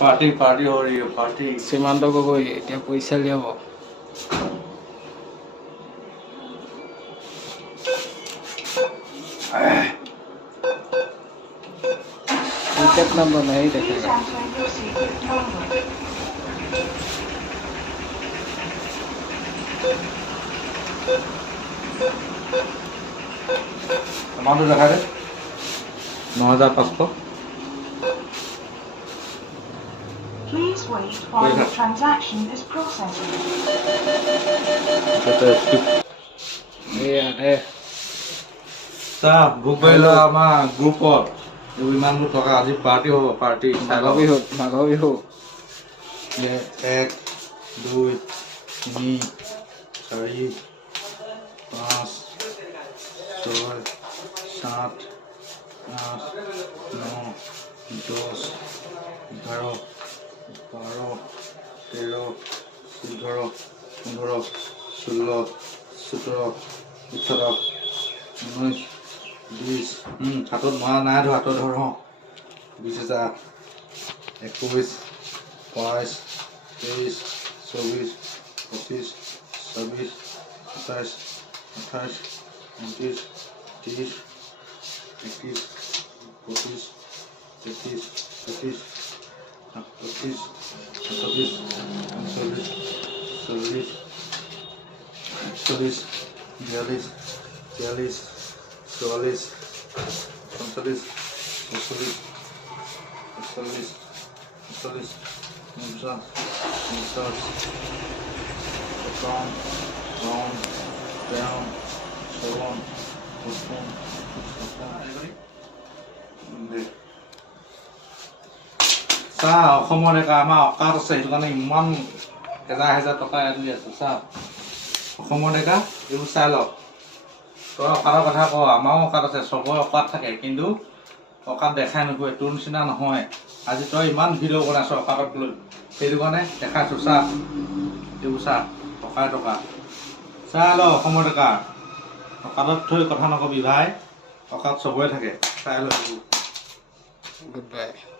Party party हो रही है पार्टी सीमांत गगৈ এতিয়া পইচা লিয়াব टिकट नंबर नहीं देखेगा अमाउंट देखा दे 9,500 Please wait while the transaction is processing. ये अरे सा बुक बैला आमा ग्रुपत इमानबो टका আজি पार्टी हो पार्टी माघ बिहु ये 1 2 3 4 5 6 7 8 9 10 11 12 13 14 15 16 17 18 19 20 हाथत मारा নাই ধৰ হাতত ধৰ 20,000 21 22 23 24 25 26 27 28 29 30 31 32 33 34 35 36 37 40 41 42 43 44 45 46 47 48 49 down, so on, চা অসমৰ এক আমাৰ অকাত আছে সেইটো কাৰণে ইমান হেজাৰ টকা দি আছো চা অসমৰ ডেকা এইবোৰ চাই লওক তই অকাতৰ কথা ক আমাৰো অকাত আছে চবৰে অকাত থাকে কিন্তু অকাত দেখাই নগৈ তোৰ নিচিনা নহয় আজি তই ইমান ভিডিঅ' বনাইছ অকাতক লৈ সেইটো কাৰণে দেখাইছো চা এইবোৰ চা টকা চাই ল অসমৰ ডেকা অকাতত থৈ কথা নকবি ভাই অকাত চবৰে থাকে চাই ল गुड बाय